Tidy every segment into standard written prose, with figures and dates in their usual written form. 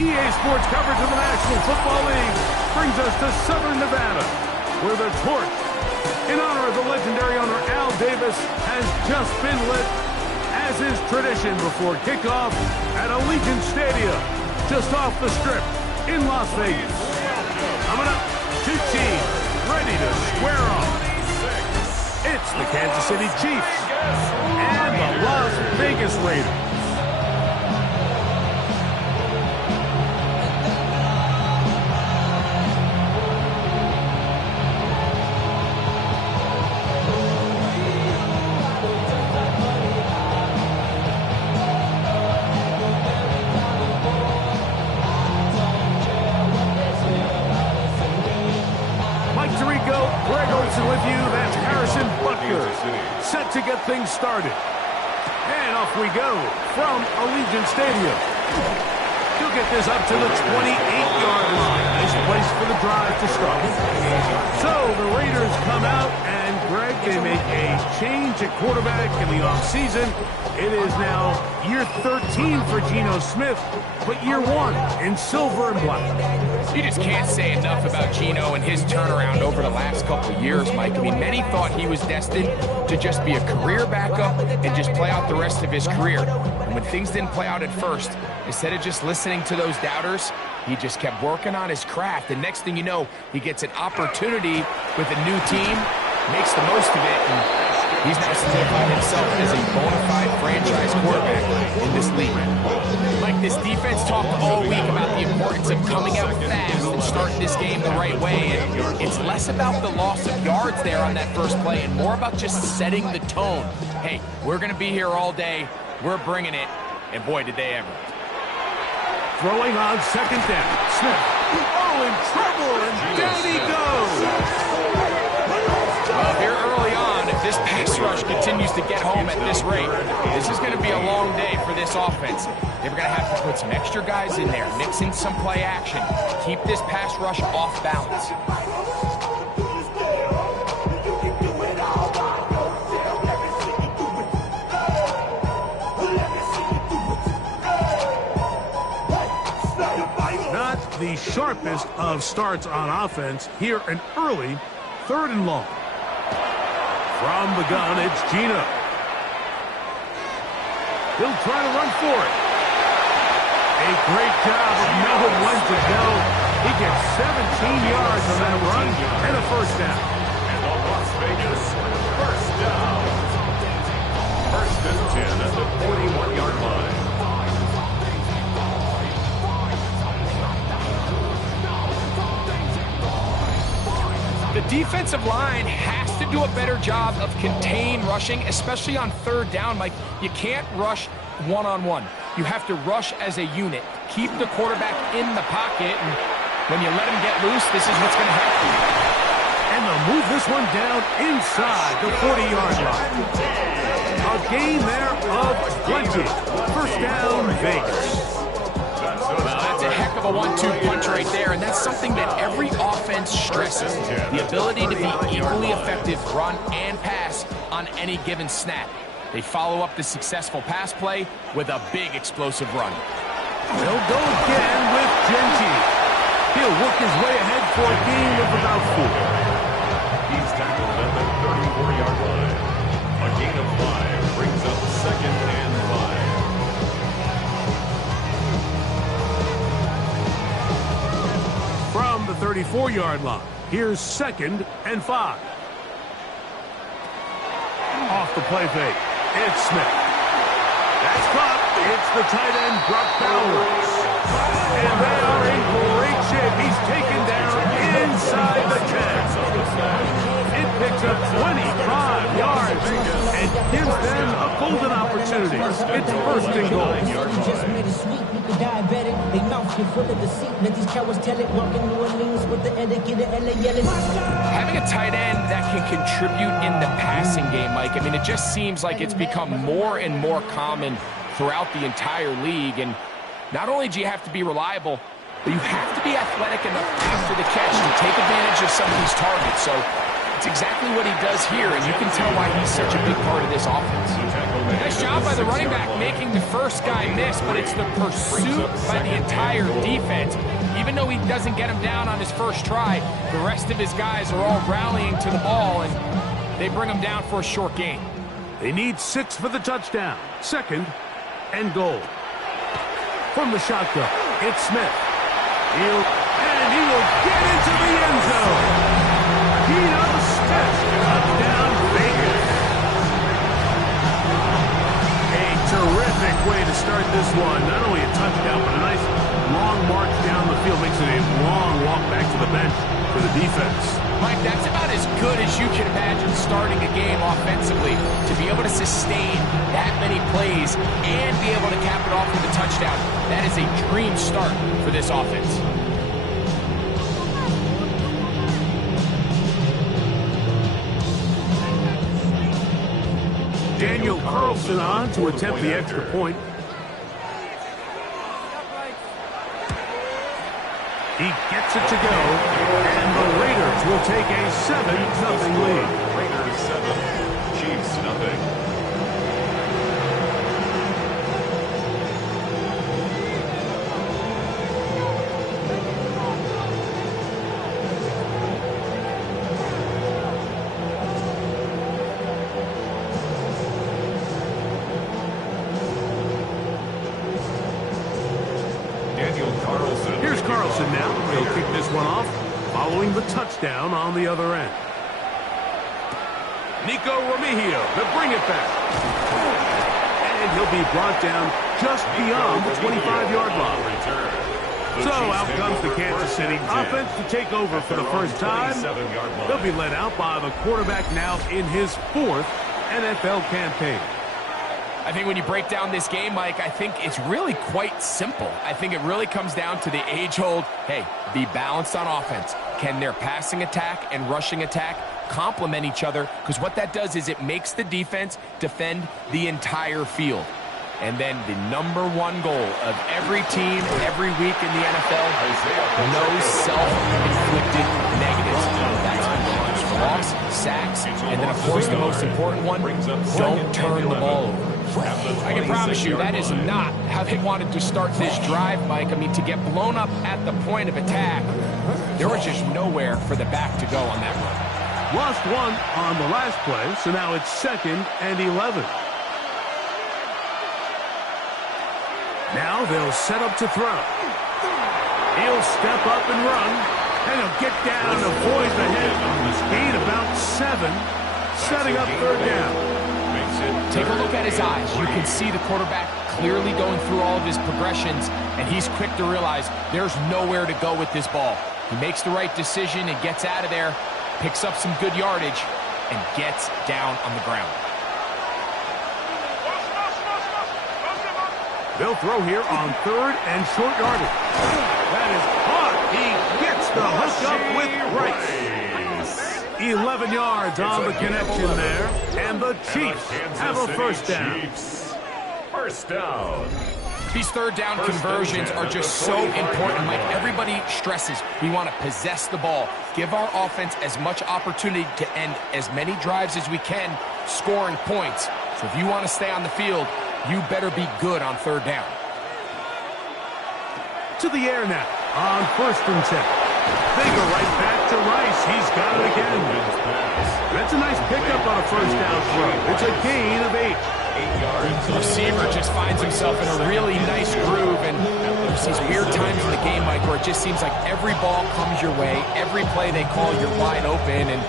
EA Sports coverage of the National Football League brings us to Southern Nevada, where the torch, in honor of the legendary owner Al Davis, has just been lit, as is tradition before kickoff at Allegiant Stadium, just off the Strip in Las Vegas. Coming up, two teams ready to square off. It's the Kansas City Chiefs and the Las Vegas Raiders. With you, that's Harrison Butker, set to get things started. And off we go from Allegiant Stadium. He'll get this up to the 28-yard line. Nice place for the drive to start. So the Raiders come out, and Greg, they make a change at quarterback in the offseason. It is now year 13 for Geno Smith, but year 1 in silver and black. You just can't say enough about Geno and his turnaround over the last couple of years, Mike. I mean, many thought he was destined to just be a career backup and just play out the rest of his career. And when things didn't play out at first, instead of just listening to those doubters, he just kept working on his craft. And next thing you know, he gets an opportunity with a new team, makes the most of it, and he's now solidified himself as a bona fide franchise quarterback in this league. Like, this defense talked all week about the importance of coming out fast and starting this game the right way. And it's less about the loss of yards there on that first play and more about just setting the tone. Hey, we're going to be here all day. We're bringing it. And boy, did they ever. Throwing on second down. Smith. Oh, in trouble, and down he goes. Well, here early on, if this pass rush continues to get home at this rate, this is going to be a long day for this offense. They're going to have to put some extra guys in there, mix in some play action, keep this pass rush off balance. Not the sharpest of starts on offense. Here an early 3rd and long. From the gun, it's Geno. He'll try to run for it. A great job of knowing when to go. He gets 17 yards on that run and a first down. And the Las Vegas first down. First and 10 at the 41-yard line. The defensive line has to do a better job of contain rushing, especially on 3rd down. Like, you can't rush one-on-one. You have to rush as a unit. Keep the quarterback in the pocket, and when you let him get loose, this is what's going to happen. And they'll move this one down inside the 40-yard line. A gain there of 20. First down, Vegas. Well, that's a heck of a 1-2 punch right there, and that's something that every offense stresses. The ability to be equally effective run and pass on any given snap. They follow up the successful pass play with a big explosive run. They'll go again with Genty. He'll work his way ahead for a gain of about 4. He's tackled at the 34-yard line. A gain of 5 brings up 2nd and 5. From the 34-yard line, here's 2nd and 5. Off the play fake, it's Smith. That's caught. It's the tight end, Brock Bowers. And they are in great shape. He's taken down inside the 10. It picks up 25 yards and gives them a golden opportunity. It's 1st and goal. Having a tight end that can contribute in the passing game, Mike, I mean, it just seems like it's become more and more common throughout the entire league. And not only do you have to be reliable, but you have to be athletic enough after the catch to take advantage of some of these targets. So it's exactly what he does here, and you can tell why he's such a big part of this offense. Nice job by the the running back making the first guy miss, but it's the pursuit by the entire defense. Even though he doesn't get him down on his first try, the rest of his guys are all rallying to the ball, and they bring him down for a short gain. They need 6 for the touchdown. 2nd and goal. From the shotgun, it's Smith. He will get into the end zone. Geno Smith, touchdown Vegas. A terrific way to start this one. Not only a touchdown, but a nice long march down the field. Makes it a long walk back to the bench for the defense. Mike, that's about as good as you can imagine starting a game offensively. To be able to sustain that many plays and be able to cap it off with a touchdown, that is a dream start for this offense. Daniel Carlson on to attempt the extra point. He gets it to go, and the Raiders will take a 7-0 lead. Raiders 7, Chiefs 0. Here's Carlson now. He'll kick this one off, following the touchdown on the other end. Nico Remigio to bring it back. And he'll be brought down just beyond the 25-yard line. So out comes the Kansas City offense to take over for the first time. They'll be led out by the quarterback now in his 4th NFL campaign. I think when you break down this game, Mike, I think it's really quite simple. I think it really comes down to the age-old, hey, be balanced on offense. Can their passing attack and rushing attack complement each other? Because what that does is it makes the defense defend the entire field. And then the #1 goal of every team, every week in the NFL, no self-inflicted negatives. That's been loss, sacks, and then, of course, the most important one, don't turn the ball over. I can promise you that is not how they wanted to start this drive, Mike. I mean, to get blown up at the point of attack, there was just nowhere for the back to go on that run. Lost 1 on the last play, so now it's 2nd and 11. Now they'll set up to throw. He'll step up and run, and he'll get down and avoid the hit. Gain about 7, setting up 3rd down. Take a look at his eyes. You can see the quarterback clearly going through all of his progressions, and he's quick to realize there's nowhere to go with this ball. He makes the right decision and gets out of there, picks up some good yardage, and gets down on the ground. They'll throw here on 3rd and short yardage. That is caught. He gets the hook up with Rice. 11 yards on the connection there, and the Chiefs have a first down. First down. These 3rd down conversions are just so important, Mike. Everybody stresses we want to possess the ball, give our offense as much opportunity to end as many drives as we can, scoring points. So if you want to stay on the field, you better be good on 3rd down. To the air now on 1st and 10. They go right back to Rice. He's got it again. That's a nice pickup on a first down throw. It's a gain of 8. The receiver just finds himself in a really nice groove, and there's these weird times in the game, Mike, where it just seems like every ball comes your way, every play they call, you're wide open, and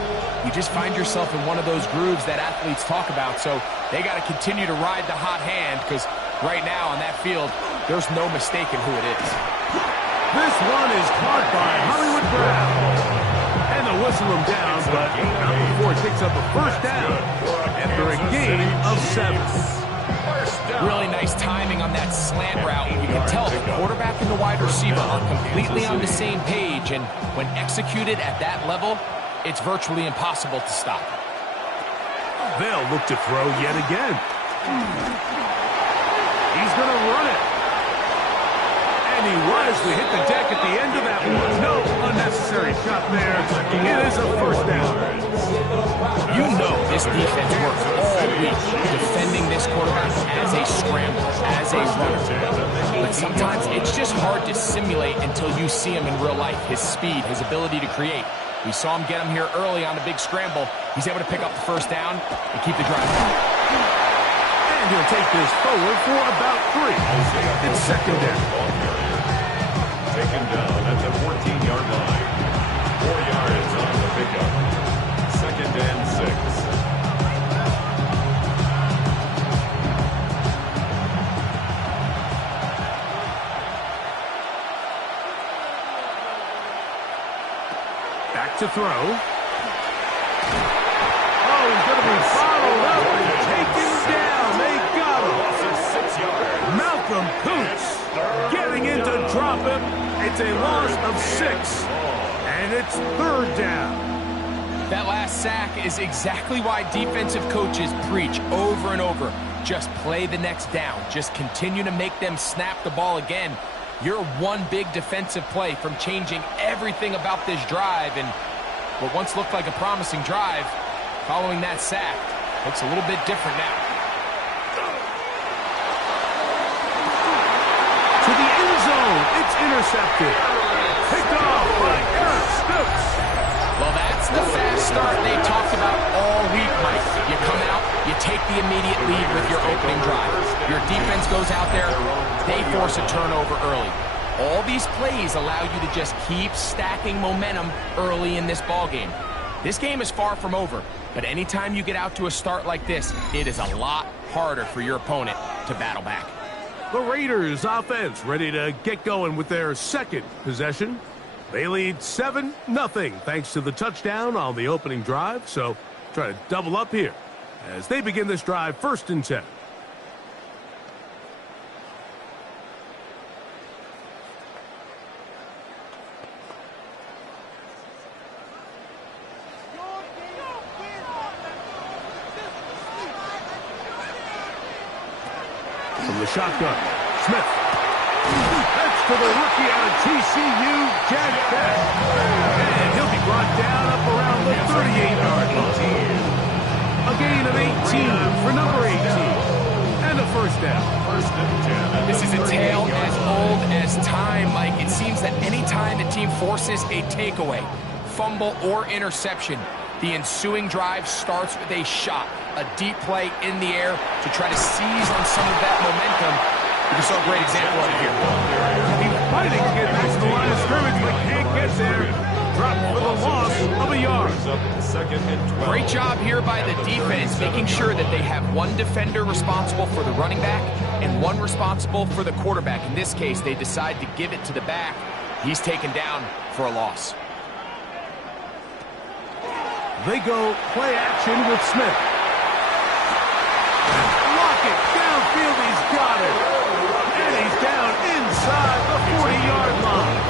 you just find yourself in one of those grooves that athletes talk about. So they got to continue to ride the hot hand, because right now on that field, there's no mistaking who it is. This one is caught by Hollywood Brown. And they'll whistle him down, but not before it picks up a first down after a gain of 7. Really nice timing on that slant route. You can tell the quarterback and the wide receiver are completely on the same page, and when executed at that level, it's virtually impossible to stop. They'll look to throw yet again. He's going to run it. And he wisely hit the deck at the end of that one. No unnecessary shot there. It is a first down. You know this defense works all week defending this quarterback as a sometimes it's just hard to simulate until you see him in real life. His speed, his ability to create. We saw him get him here early on the big scramble. He's able to pick up the first down and keep the drive going. And he'll take this forward for about 3. It's second down. Taken down at the 14-yard line. 4 yards on the pickup. Second and 6. Back to throw. Oh, he's going to be followed up and taken down. They got him. 6 yards. Malcolm Poots getting in to drop him. It's a loss of 6. And it's third down. That last sack is exactly why defensive coaches preach over and over. Just play the next down. Just continue to make them snap the ball again. You're one big defensive play from changing everything about this drive, and what once looked like a promising drive, following that sack, looks a little bit different now. To the end zone, it's intercepted. Picked off by Eric Stokes. Well, that's the fast start they talked about all week, Mike. You come out, you take the immediate lead with your opening drive. Your defense goes out there, they force a turnover early. All these plays allow you to just keep stacking momentum early in this ball game. This game is far from over, but anytime you get out to a start like this, it is a lot harder for your opponent to battle back. The Raiders offense ready to get going with their second possession. They lead 7-0 thanks to the touchdown on the opening drive, so try to double up here as they begin this drive 1st and 10. From the shotgun, Smith. That's to the rookie out of TCU, Jack Best. And he'll be brought down up around the 38-yard line. A gain of 18 for number 18. And a first down. This is a tale as old as time, Mike. It seems that any time the team forces a takeaway, fumble, or interception, the ensuing drive starts with a shot, a deep play in the air to try to seize on some of that momentum. We saw a great example of it here. He's fighting to get back to the line of scrimmage, but can't get there. Dropped for the loss of a yard. Great job here by the defense, making sure that they have one defender responsible for the running back and one responsible for the quarterback. In this case, they decide to give it to the back. He's taken down for a loss. They go play action with Smith. Lockett downfield, he's got it. And he's down inside the 40-yard line.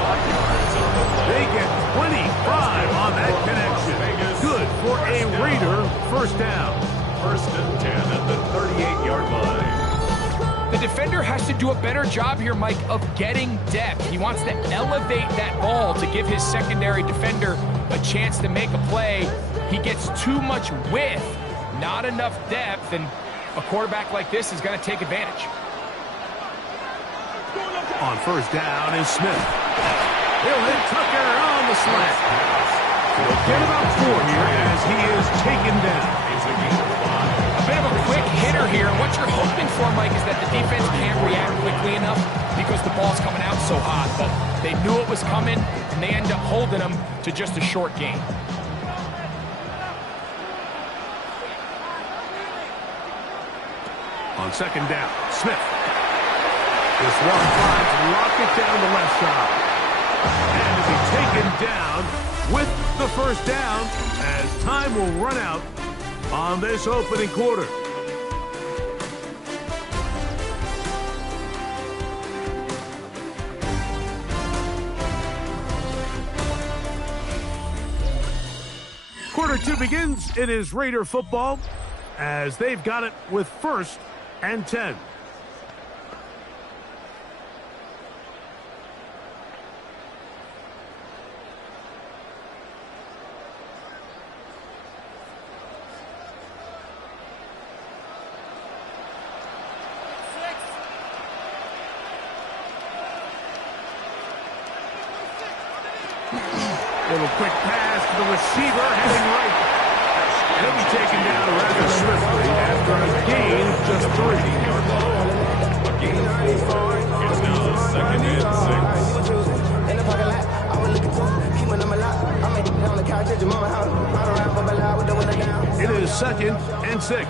They get 25 on that connection. Good for a Raider first down. 1st and 10 at the 38-yard line. The defender has to do a better job here, Mike, of getting depth. He wants to elevate that ball to give his secondary defender a chance to make a play. He gets too much width, not enough depth, and a quarterback like this is going to take advantage. On first down is Smith. He'll hit Tucker on the slant. He'll get about 4 here as he is taken down. A bit of a quick hitter here, and what you're hoping for, Mike, is that the defense can't react quickly enough because the ball's coming out so hot. But they knew it was coming, and they end up holding them to just a short gain. On second down, Smith. This one tries to lock it down the left side. And to be taken down with the first down as time will run out on this opening quarter. Quarter 2 begins. It is Raider football as they've got it with 1st and 10. Little quick pass to the receiver, heading right. He'll be taken down rather swiftly after a gain of just 3. It's now 2nd and 6. It is 2nd and 6.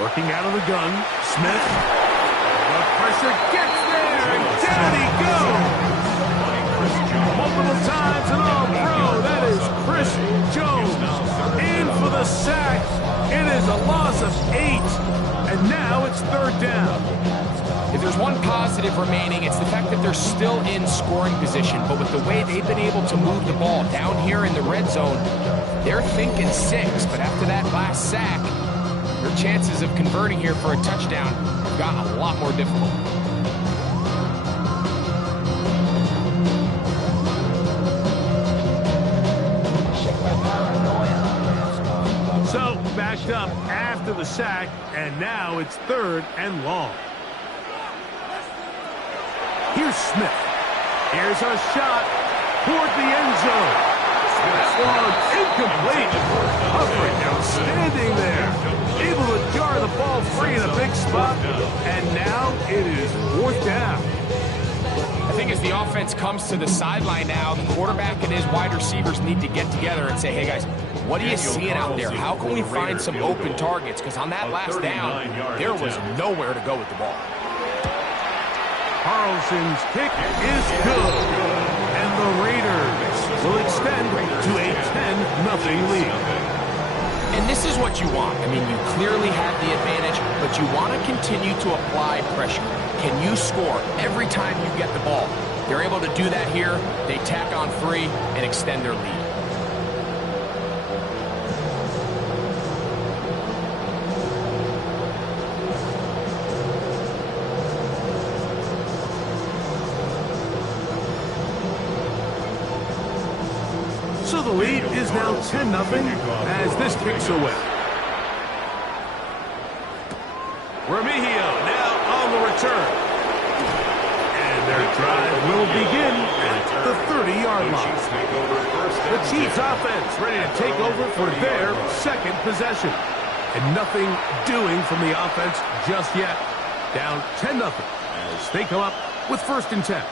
Working out of the gun, Smith. The pressure gets there, and down he goes. Multiple times and all pro, that is Chris Jones. In for the sack. It is a loss of 8, and now it's 3rd down. If there's one positive remaining, it's the fact that they're still in scoring position. But with the way they've been able to move the ball down here in the red zone, they're thinking 6. But after that last sack, their chances of converting here for a touchdown have gotten a lot more difficult. So, backed up after the sack, and now it's 3rd and long. Here's Smith. Here's a shot toward the end zone. That one incomplete. Humphrey outstanding there. Able to jar the ball free in a big spot. And now it is 4th down. I think as the offense comes to the sideline now, the quarterback and his wide receivers need to get together and say, hey guys, what are you seeing out there? How can we find some open targets? Because on that last down, there was nowhere to go with the ball. Carlson's kick is good. And the Raiders will extend to a 10-0 lead. And this is what you want. I mean, you clearly have the advantage, but you want to continue to apply pressure. Can you score every time you get the ball? They're able to do that here. They tack on 3 and extend their lead. So the lead is now 10-0 as this kicks away. Remigio now on the return. And their drive will begin at the 30-yard line. The Chiefs offense ready to take over for their 2nd possession. And nothing doing from the offense just yet. Down 10-0 as they come up with 1st and 10.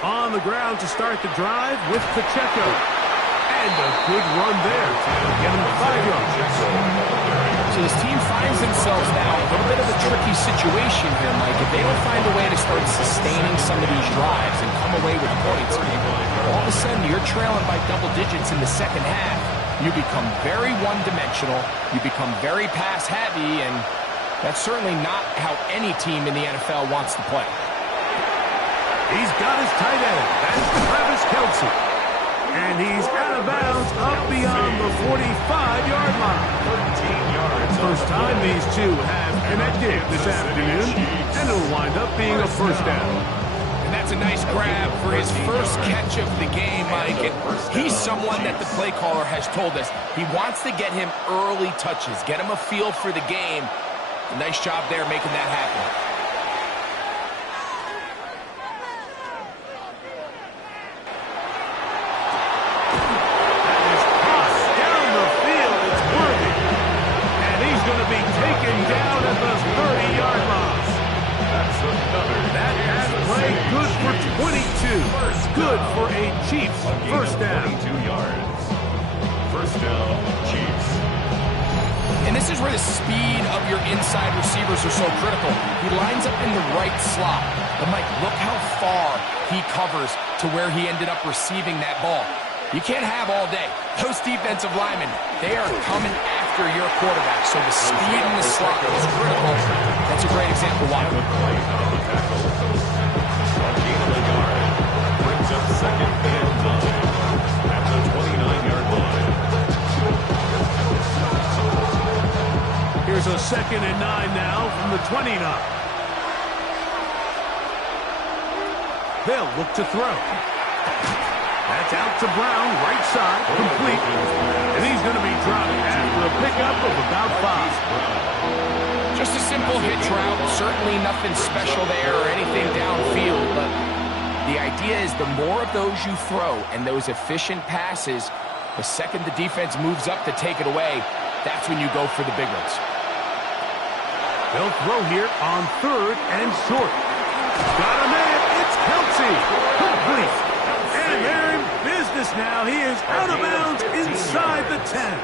On the ground to start the drive with Pacheco. And a good run there to get him 5 yards. So this team finds themselves now in a little bit of a tricky situation here, Mike. If they don't find a way to start sustaining some of these drives and come away with points, all of a sudden you're trailing by double digits in the 2nd half. You become very one-dimensional. You become very pass-heavy, and that's certainly not how any team in the NFL wants to play. He's got his tight end. That's Travis Kelce. And he's out of bounds up beyond the 45-yard line. 13 yards. First time these two have connected this afternoon, and it'll wind up being a 1st down. And that's a nice grab for his first catch of the game, Mike. And he's someone that the play caller has told us he wants to get him early touches, get him a feel for the game. A nice job there making that happen. Good for a Chiefs 1st down. 22 yards. 1st down, Chiefs. And this is where the speed of your inside receivers are so critical. He lines up in the right slot. But Mike, look how far he covers to where he ended up receiving that ball. You can't have all day. Those defensive linemen, they are coming after your quarterback. So the speed in the slot is critical. That's a great example why. Brings up 2nd and 9 at the 29-yard line. Here's a 2nd and 9 now from the 29. They'll look to throw. That's out to Brown, right side, complete. And he's going to be dropped after a pickup of about 5. Just a simple hitch route. Certainly nothing special there or anything downfield, but the idea is the more of those you throw and those efficient passes, the second the defense moves up to take it away, that's when you go for the big ones. They'll throw here on 3rd and short. Got a man. It's Kelsey. Complete. And they're in business now. He is out of bounds inside the 10.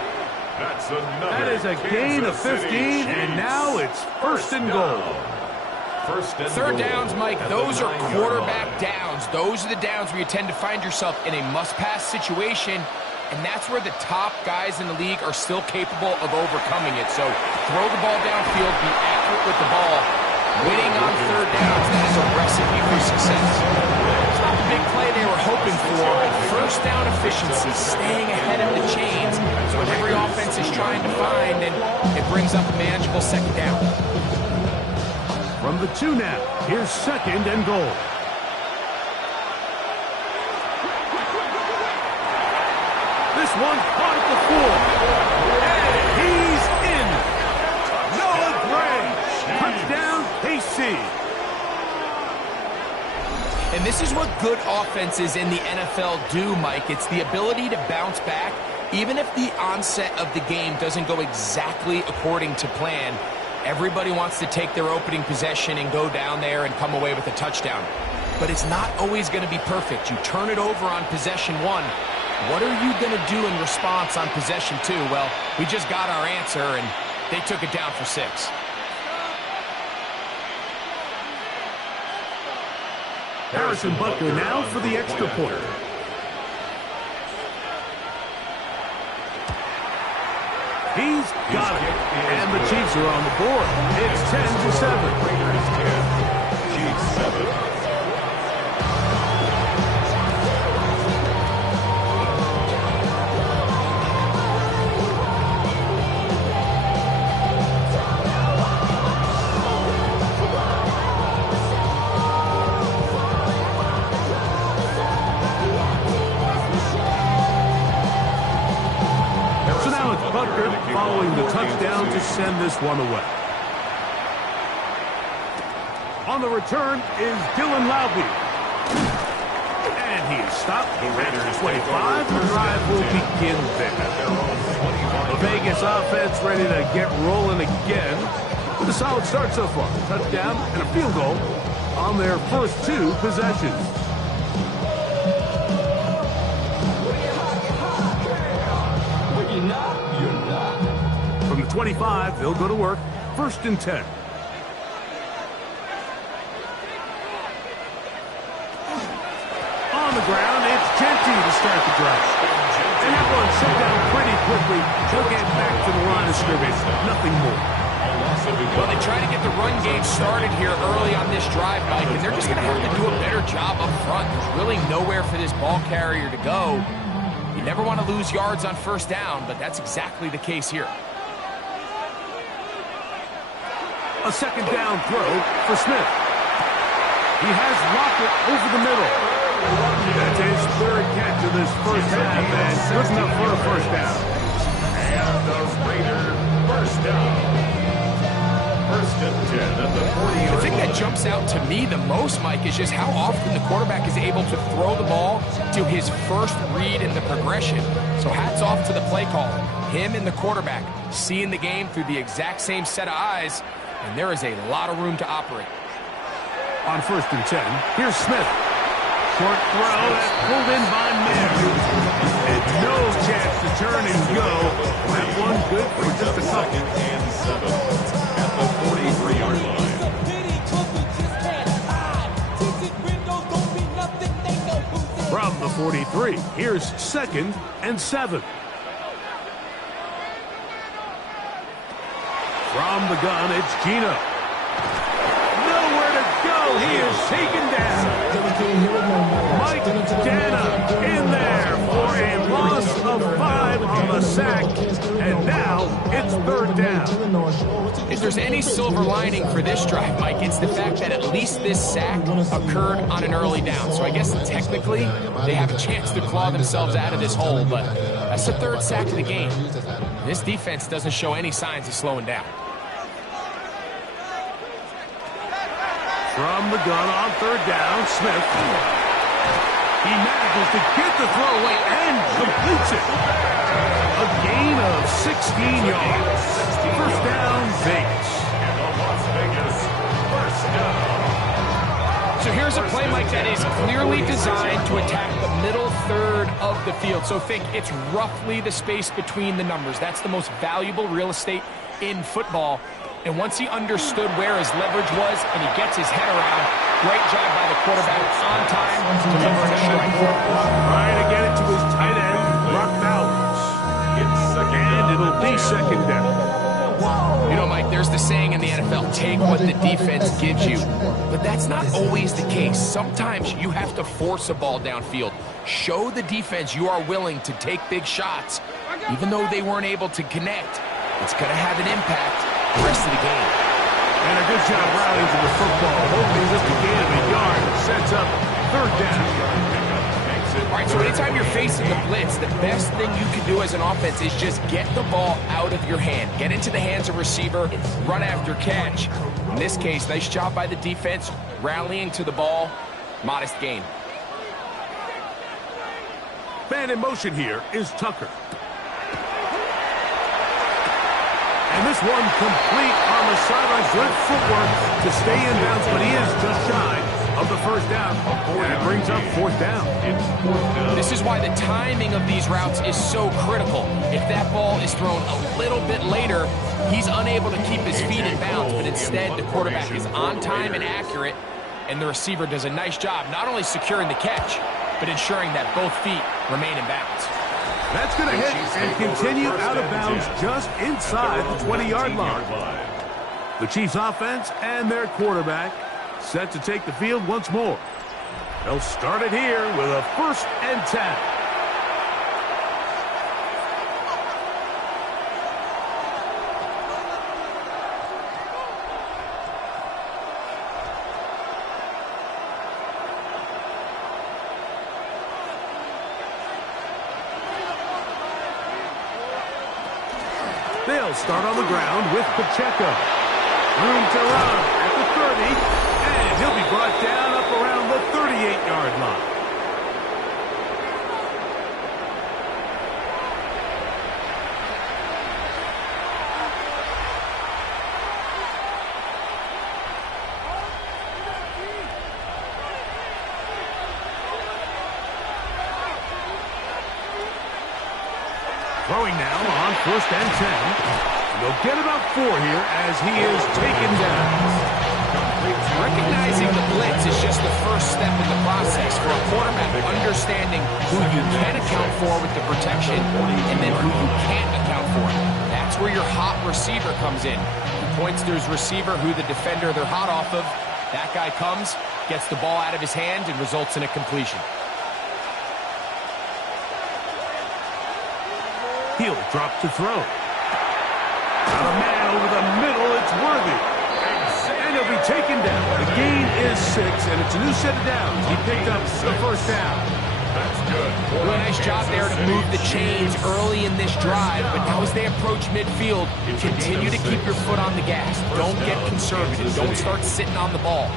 That is a gain of 15, and now it's 1st and goal. Third downs, Mike, those are quarterback downs. Those are the downs where you tend to find yourself in a must-pass situation, and that's where the top guys in the league are still capable of overcoming it. So throw the ball downfield, be accurate with the ball. Winning on third downs, that is a recipe for success. It's not the big play they were hoping for, but first down efficiency, staying ahead of the chains, is what every offense is trying to find, and it brings up a manageable second down. From the 2 now, here's 2nd and goal. This one caught at the 4. And he's in. Noah Gray. Touchdown, KC. And this is what good offenses in the NFL do, Mike. It's the ability to bounce back, even if the onset of the game doesn't go exactly according to plan. Everybody wants to take their opening possession and go down there and come away with a touchdown. But it's not always going to be perfect. You turn it over on possession 1. What are you going to do in response on possession 2? Well, we just got our answer, and they took it down for 6. Harrison Butker now for the extra point. He's got it. And the Chiefs are on the board. It's 10-7. Raiders 10, Chiefs 7. Butker following the touchdown to send this one away. On the return is Dylan Loudby. And he is stopped. He ran to 25. The drive will begin there. The Vegas offense ready to get rolling again with a solid start so far. Touchdown and a field goal on their first 2 possessions. From the 25, they'll go to work. 1st and 10. On the ground, it's Genty to start the drive. And that one set down pretty quickly. He'll get back to the line of scrimmage. Nothing more. Well, they try to get the run game started here early on this drive, Mike, and they're just going to have to do a better job up front. There's really nowhere for this ball carrier to go. You never want to lose yards on 1st down, but that's exactly the case here. A 2nd down throw for Smith. He has Lockett over the middle. That's his 3rd catch of this first half, and good enough for a 1st down. And the Raiders 1st down. 1st and 10 at the 40. The thing that jumps out to me the most, Mike, is just how often the quarterback is able to throw the ball to his first read in the progression. So hats off to the play caller. Him and the quarterback seeing the game through the exact same set of eyes, and there is a lot of room to operate. On 1st and 10, here's Smith. Short throw that's pulled in by Mims. And no chance to turn and go. That one good for just a couple. 2nd and 7 at the 43-yard line. From the 43, here's 2nd and 7. From the gun, it's Gino. Nowhere to go. He is taken down. Mike Dana in there for a loss of 5 on the sack, and now it's third down. If there's any silver lining for this drive, Mike, it's the fact that at least this sack occurred on an early down. So I guess technically they have a chance to claw themselves out of this hole, but that's the third sack of the game. This defense doesn't show any signs of slowing down. From the gun on third down, Smith. He manages to get the throw away and completes it. A gain of 16 yards. First down, Vegas. And the Las Vegas first down. So here's a play, Mike, that is clearly designed to attack the middle third of the field. So think it's roughly the space between the numbers. That's the most valuable real estate in football. And once he understood where his leverage was and he gets his head around, great job by the quarterback on time, delivering a strike. Trying to get it to his tight end, Brock Bowers. And it'll be second down. You know, Mike, there's the saying in the NFL, take what the defense gives you. But that's not always the case. Sometimes you have to force a ball downfield. Show the defense you are willing to take big shots. Even though they weren't able to connect, it's going to have an impact the rest of the game. And a good job rallying to the football, hoping just to gain a yard that sets up third down. All right, so anytime you're facing the blitz, the best thing you can do as an offense is just get the ball out of your hand. Get into the hands of receiver, run after catch. In this case, nice job by the defense, rallying to the ball, modest gain. Man in motion here is Tucker. And this one complete on the sideline. Good footwork to stay in bounds, but he is just shy of the first down. And it brings up fourth down. This is why the timing of these routes is so critical. If that ball is thrown a little bit later, he's unable to keep his feet in bounds, but instead the quarterback is on time and accurate, and the receiver does a nice job not only securing the catch, but ensuring that both feet remain in bounds. That's going to hit and continue out of bounds just inside the 20-yard line. The Chiefs offense and their quarterback set to take the field once more. They'll start it here with a 1st and 10. They'll start on the ground with Pacheco. Room to run at the 30, and he'll be brought down up around the 38-yard line. Throwing now on 1st and 10. They'll get about 4 here as he is taken down. Recognizing the blitz is just the first step in the process for a quarterback, understanding who you can account for with the protection and then who you can't account for. That's where your hot receiver comes in. He points to his receiver, who the defender they're hot off of. That guy comes, gets the ball out of his hand, and results in a completion. He'll drop to throw. Got a man over the middle. It's Worthy. And he'll be taken down. The gain is 6, and it's a new set of downs. He picked up the first down. That's good. Really nice job there to move the chains early in this drive, but now as they approach midfield, continue to keep your foot on the gas. Don't get conservative. Don't start sitting on the ball.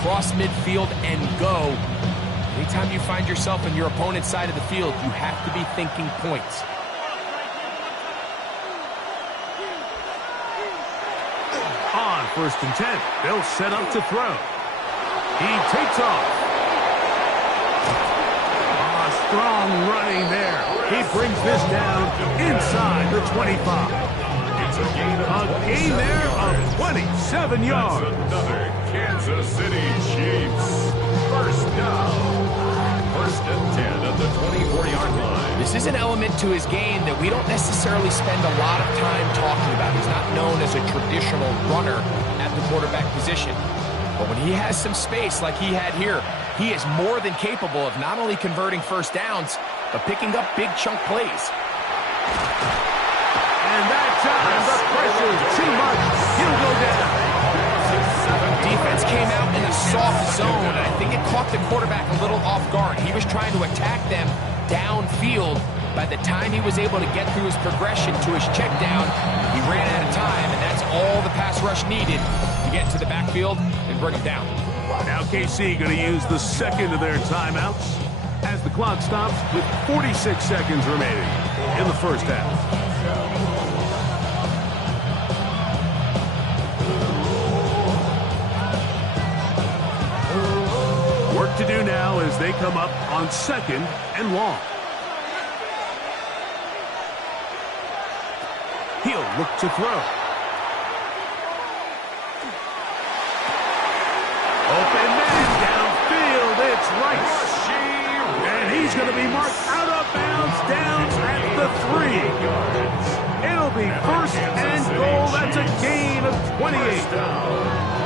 Cross midfield and go. Anytime you find yourself on your opponent's side of the field, you have to be thinking points. On 1st and 10, they'll set up to throw. He takes off. Strong running there. He brings this down inside the 25. It's a gain there of 27 yards. Another Kansas City Chiefs. First down. 1st and 10 at the 24-yard line. This is an element to his game that we don't necessarily spend a lot of time talking about. He's not known as a traditional runner at the quarterback position. But when he has some space like he had here, he is more than capable of not only converting first downs, but picking up big chunk plays. And that time, the pressure's too much. He'll go down. Defense came out in a soft zone, and I think it caught the quarterback a little off guard. He was trying to attack them downfield. By the time he was able to get through his progression to his check down, he ran out of time, and that's all the pass rush needed to get into the backfield and bring him down. Now KC going to use the second of their timeouts as the clock stops with 46 seconds remaining in the first half. Work to do now as they come up on second and long. He'll look to throw. Open man downfield. It's Rice. And he's going to be marked out of bounds down at the 3. It'll be first and goal. That's a gain of 28.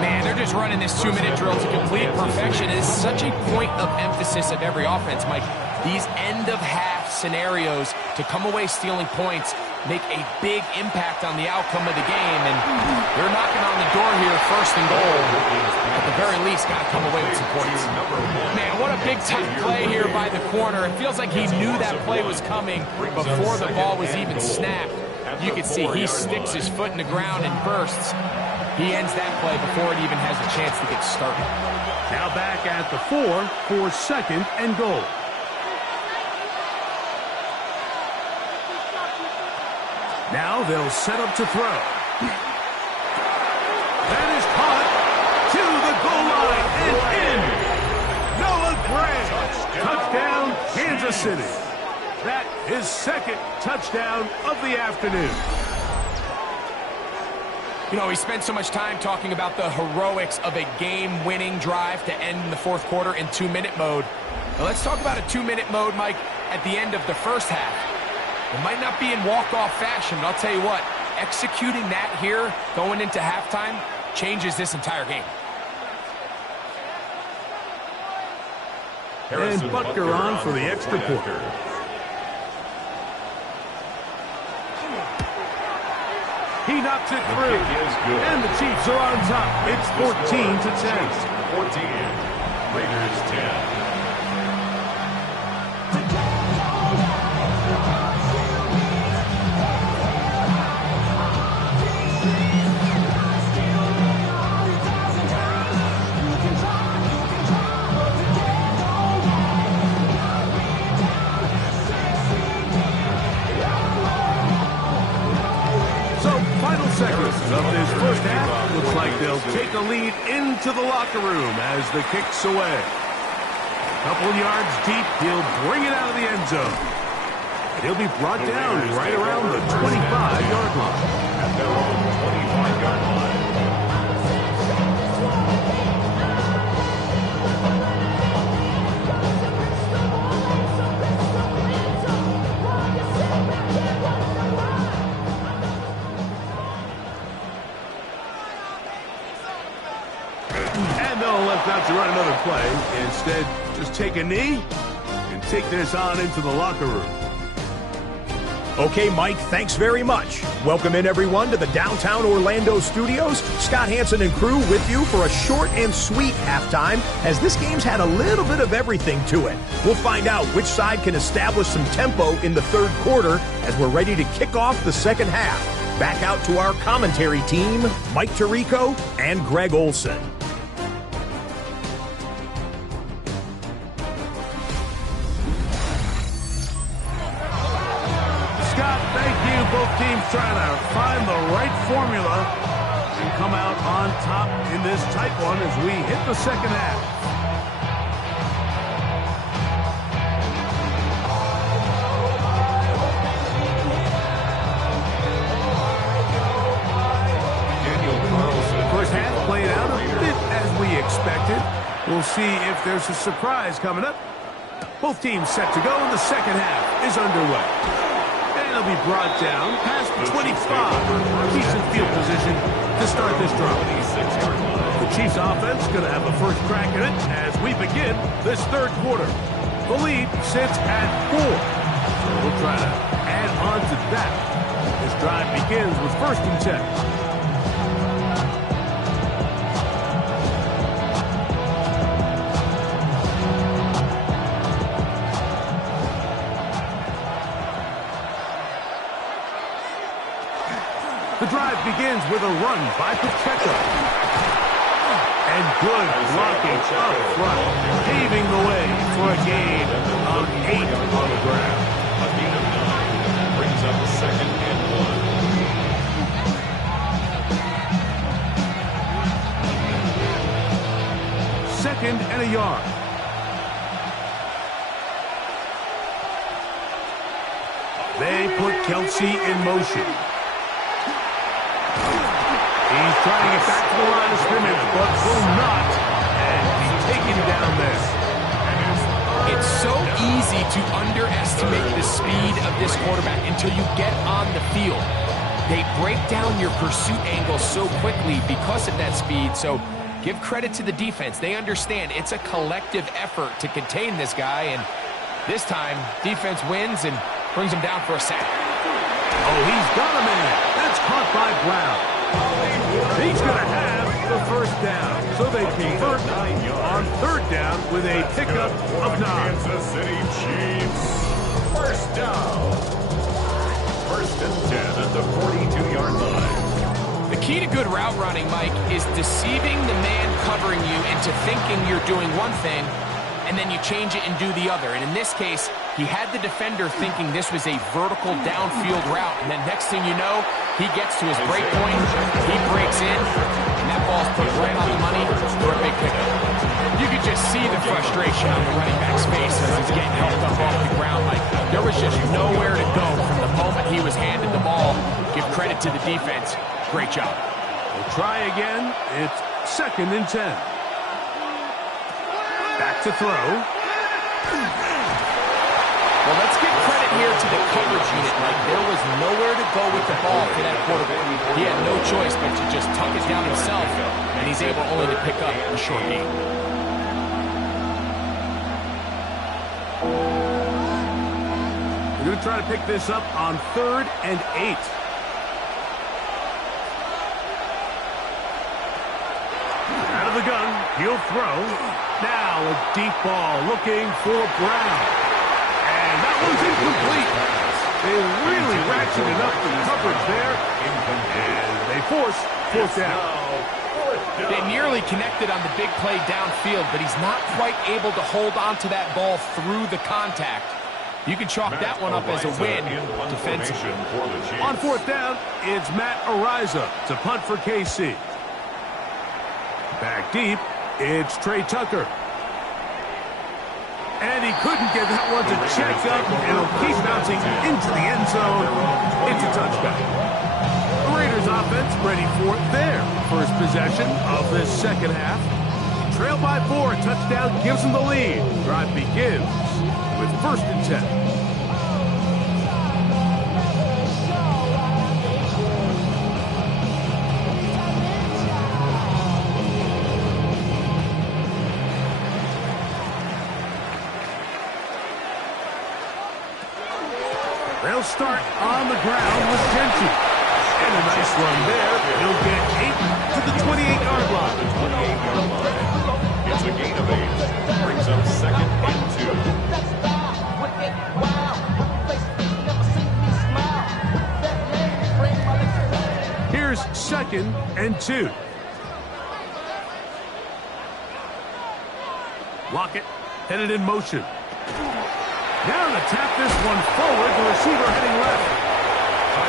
Man, they're just running this 2-minute drill to complete perfection. It is such a point of emphasis of every offense, Mike. These end-of-half scenarios to come away stealing points make a big impact on the outcome of the game, and they're knocking on the door here, first and goal. At the very least, got to come away with some points. Man, what a big-time play here by the corner. It feels like he knew that play was coming before the ball was even snapped. You can see he sticks his foot in the ground and bursts. He ends that play before it even has a chance to get started. Now back at the 4 for second and goal. Now they'll set up to throw. That is caught to the goal line and in. Noah Gray. Touchdown, Kansas City. That is second touchdown of the afternoon. You know, we spent so much time talking about the heroics of a game-winning drive to end in the fourth quarter in 2-minute mode. Now let's talk about a 2-minute mode, Mike, at the end of the first half. It might not be in walk-off fashion, but I'll tell you what, executing that here, going into halftime, changes this entire game. And Butker on for the extra point. He knocks it through, and the Chiefs are on top. It's 14-10. 14, Raiders 10. Of this first half, looks like they'll take a lead into the locker room as the kick's away. A couple yards deep, he'll bring it out of the end zone. He'll be brought down right around the 25-yard line. At their own 25-yard line. Not to run another play. Instead, just take a knee and take this on into the locker room. Okay, Mike, thanks very much. Welcome in, everyone, to the downtown Orlando studios. Scott Hansen and crew with you for a short and sweet halftime, as this game's had a little bit of everything to it. We'll find out which side can establish some tempo in the third quarter as we're ready to kick off the second half. Back out to our commentary team, Mike Tirico and Greg Olson. Both teams trying to find the right formula and come out on top in this tight one as we hit the second half. First half played out a bit as we expected. We'll see if there's a surprise coming up. Both teams set to go, and the second half is underway. They'll be brought down past the 25. Decent field position to start this drive. The Chiefs offense going to have a first crack at it as we begin this third quarter. The lead sits at 4. So we'll try to add on to that. This drive begins with 1st and 10. The drive begins with a run by Pacheco. And good blocking up front, paving the way for a gain of 8 on the ground. A gain of 9 brings up 2nd and 1. 2nd and a yard. They put Kelsey in motion. He's trying to get back to the line of scrimmage, but will not. And he's taken down there. It's so easy to underestimate the speed of this quarterback until you get on the field. They break down your pursuit angle so quickly because of that speed. So give credit to the defense. They understand it's a collective effort to contain this guy. And this time, defense wins and brings him down for a sack. Oh, he's got a man. That's caught by Brown. He's going to have the first down. So they convert on 3rd down with a pickup of 9. Kansas City Chiefs. First down. 1st and 10 at the 42-yard line. The key to good route running, Mike, is deceiving the man covering you into thinking you're doing one thing, and then you change it and do the other. And in this case, he had the defender thinking this was a vertical downfield route. And then next thing you know, he gets to his break point, he breaks in, and that ball's put right on the money for a big pickup. You could just see the frustration on the running back's face as he's getting helped up off the ground. Like, there was just nowhere to go from the moment he was handed the ball. Give credit to the defense. Great job. We'll try again. It's 2nd and 10. Back to throw. Well, let's give credit here to the coverage unit. Like, there was nowhere to go with the ball for that quarterback. He had no choice but to just tuck it down himself, and he's able only to pick up a short gain. We're going to try to pick this up on 3rd and 8. Out of the gun, he'll throw. Now a deep ball looking for Brown. And that one's incomplete. They really ratcheted up the coverage there. And they force 4th down. They nearly connected on the big play downfield, but he's not quite able to hold on to that ball through the contact. You can chalk that one up as a win defensively. On 4th down, it's Matt Ariza to punt for KC. Back deep, it's Trey Tucker. And he couldn't get that one to check up, and it'll keep bouncing into the end zone. It's a touchback. The Raiders offense ready for their first possession of this 2nd half. Trail by 4, touchdown gives them the lead. Drive begins with 1st and 10. They'll start on the ground with Genty. And a nice run there. He'll get 8 to the 28-yard line. It's a gain of 8. Brings up 2nd and 2. Here's 2nd and 2. Lockett headed in motion. Now to tap this one forward, the receiver heading left.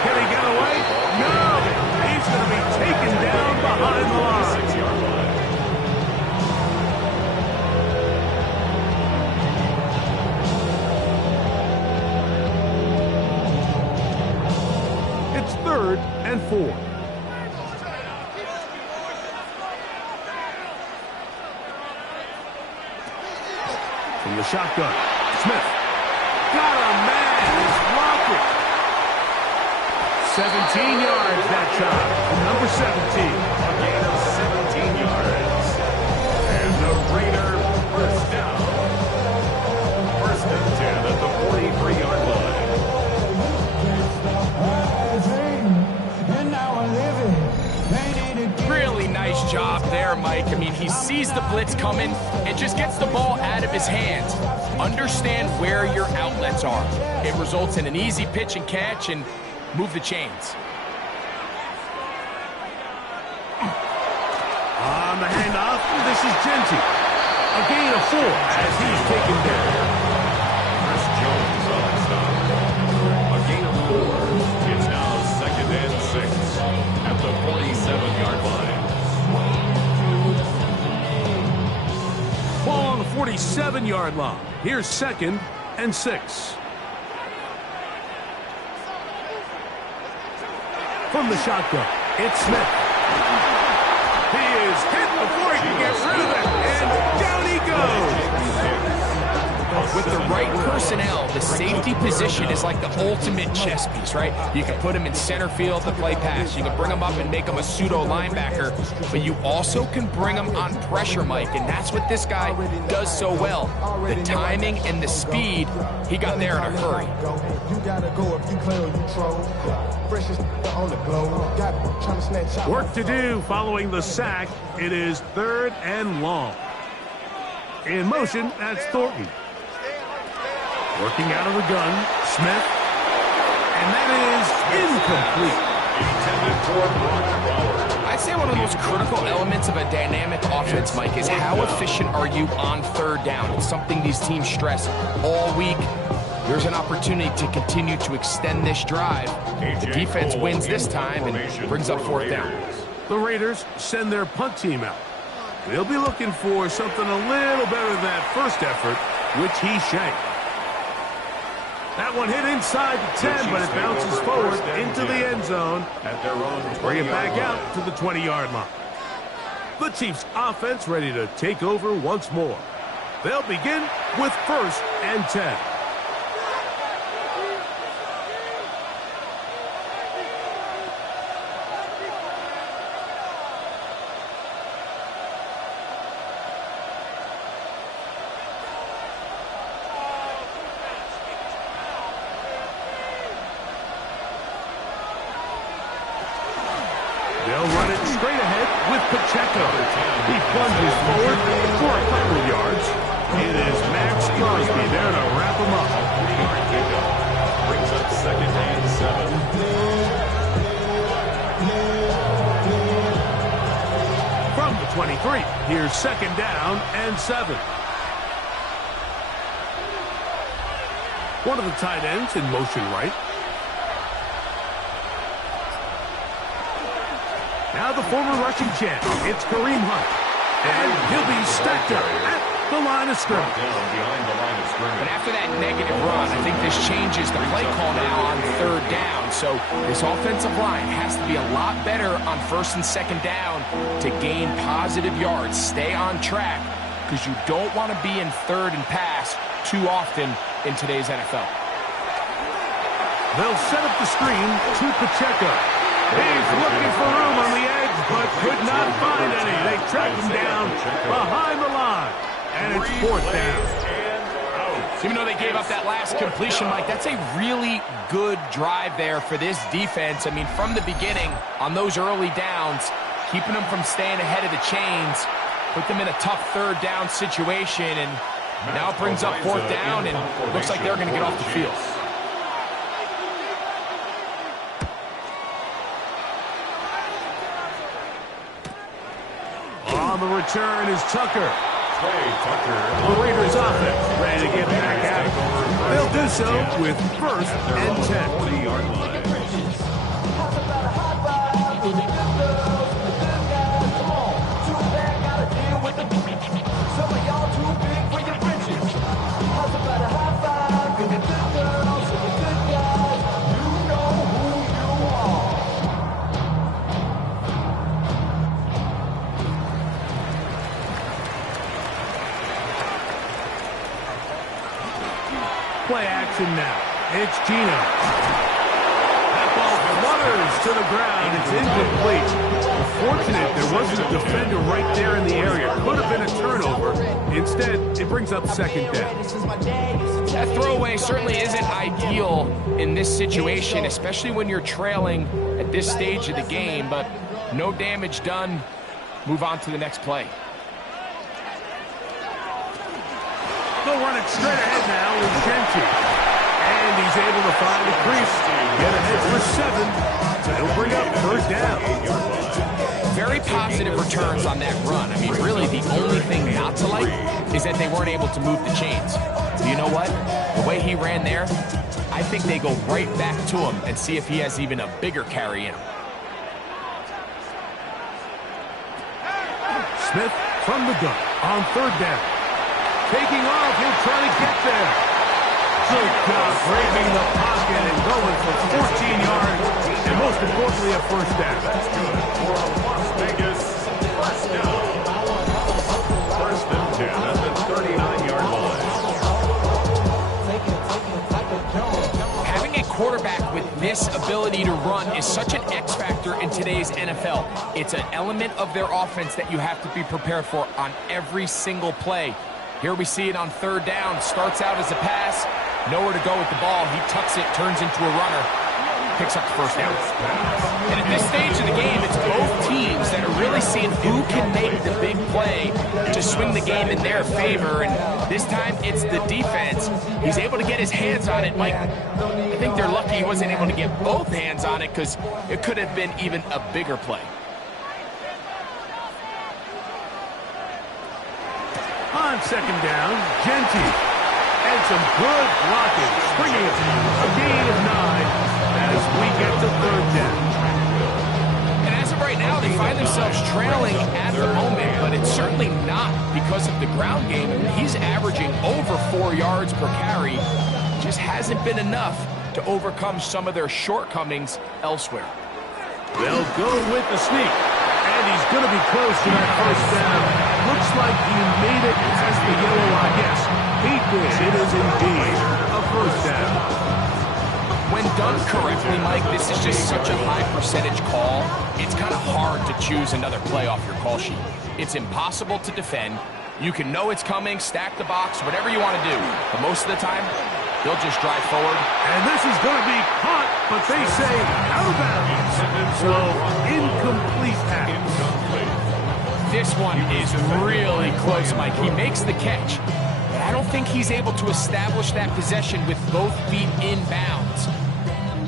Can he get away? No! He's going to be taken down behind the line. 6-yard line. It's 3rd and 4. From the shotgun, Smith. Got a man. It's Lockett. 17 yards that time from number 17. A gain of 17 yards. Really nice job there, Mike. I mean, he sees the blitz coming and just gets the ball out of his hands. Understand where your outlets are. It results in an easy pitch and catch and move the chains. On the handoff, this is Genty. A gain of 4 as he's taken down. Chris Jones on the stop. A gain of 4. It's now 2nd and 6 at the 47-yard line. Ball on the 47-yard line. Here's 2nd and 6. From the shotgun, it's Smith. He is hit before he can get rid of it, and down he goes. With the right personnel, the safety position is like the ultimate chess piece, right? You can put him in center field to play pass. You can bring him up and make him a pseudo linebacker, but you also can bring him on pressure, Mike, and that's what this guy does so well. The timing and the speed, he got there in a hurry. Work to do following the sack. It is 3rd and long. In motion, that's Thornton. Working out of the gun, Smith. And that is incomplete. I'd say one of the most critical elements of a dynamic offense, Mike, is how efficient are you on 3rd down? It's something these teams stress all week. There's an opportunity to continue to extend this drive. The defense wins this time and brings up 4th down. The Raiders send their punt team out. They'll be looking for something a little better than that first effort, which he shanked. That one hit inside the 10, but it bounces forward into the end zone. Bring it back out to the 20-yard line. The Chiefs' offense ready to take over once more. They'll begin with 1st and 10. They'll run it straight ahead with Pacheco. He plunges forward for a couple of yards. It is Max Crosby there to wrap him up. Brings up 2nd and 7. From the 23, here's 2nd down and 7. One of the tight ends in motion right. Now the former rushing champ, it's Kareem Hunt. And he'll be stacked up at the line of scrimmage. But after that negative run, I think this changes the play call now on 3rd down. So this offensive line has to be a lot better on 1st and 2nd down to gain positive yards. Stay on track because you don't want to be in 3rd and pass too often in today's NFL. They'll set up the screen to Pacheco. He's looking for room on the edge, but could not find any. They track him down behind the line, and it's 4th down. Even though they gave up that last completion, Mike, that's a really good drive there for this defense. I mean, from the beginning, on those early downs, keeping them from staying ahead of the chains, put them in a tough 3rd down situation, and now it brings up 4th down, and looks like they're going to get off the field. On the return is Tucker. The Raiders offense ready to get back at it. They'll do so with 1st and 10. Play action now. It's Gino. That ball flutters to the ground. It's incomplete. Fortunate there wasn't a defender right there in the area. Could have been a turnover. Instead, it brings up 2nd down. That throwaway certainly isn't ideal in this situation, especially when you're trailing at this stage of the game, but No damage done. Move on to the next play. They'll run it straight ahead now with Genti. And he's able to find the crease. Get ahead for 7. It'll bring up first down. Very positive returns on that run. I mean, really, the only thing not to like is that they weren't able to move the chains. So you know what? The way he ran there, I think they go right back to him and see if he has even a bigger carry in him. Smith from the gun on third down. Taking off, he'll try to get there. Good job breaking the pocket and going for 14 yards. And most importantly, a first down. That's good for a Las Vegas first down. First and 10 at the 39-yard line. Having a quarterback with this ability to run is such an X factor in today's NFL. It's an element of their offense that you have to be prepared for on every single play. Here we see it on third down. Starts out as a pass. Nowhere to go with the ball. He tucks it, turns into a runner. Picks up the first down. And at this stage of the game, it's both teams that are really seeing who can make the big play to swing the game in their favor. And this time, it's the defense. He's able to get his hands on it. Mike, I think they're lucky he wasn't able to get both hands on it because it could have been even a bigger play. On second down, Genti. And some good blocking, bringing it a gain of 9 as we get to third down. And as of right now, they find themselves trailing at the moment, but it's certainly not because of the ground game. I mean, he's averaging over 4 yards per carry. Just hasn't been enough to overcome some of their shortcomings elsewhere. They'll go with the sneak. And he's going to be close to that first down. Looks like he made it past the yellow line. Yes, he did. It is indeed a first down. When done correctly, Mike, this is just such a high percentage call. It's kind of hard to choose another play off your call sheet. It's impossible to defend. You can know it's coming, stack the box, whatever you want to do. But most of the time, they'll just drive forward. And this is going to be caught, but they say out of bounds. So, incomplete pass. This one is really close, Mike. He makes the catch, but I don't think he's able to establish that possession with both feet in bounds.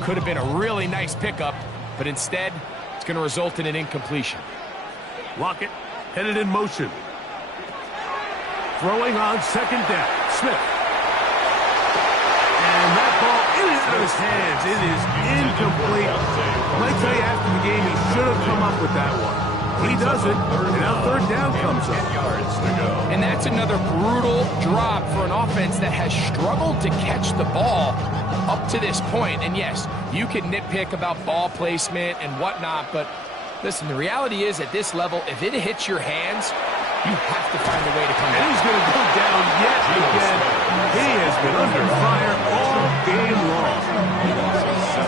Could have been a really nice pickup, but instead, it's going to result in an incompletion. Lockett headed in motion. Throwing on second down. Smith. And that ball in and out of his hands. It is incomplete. Might tell you after the game he should have come up with that one. He doesn't, and now third down comes up. And that's another brutal drop for an offense that has struggled to catch the ball up to this point. And yes, you can nitpick about ball placement and whatnot, but listen, the reality is at this level, if it hits your hands, you have to find a way to come And down. he's going to go down yet again. He has been under fire all game long.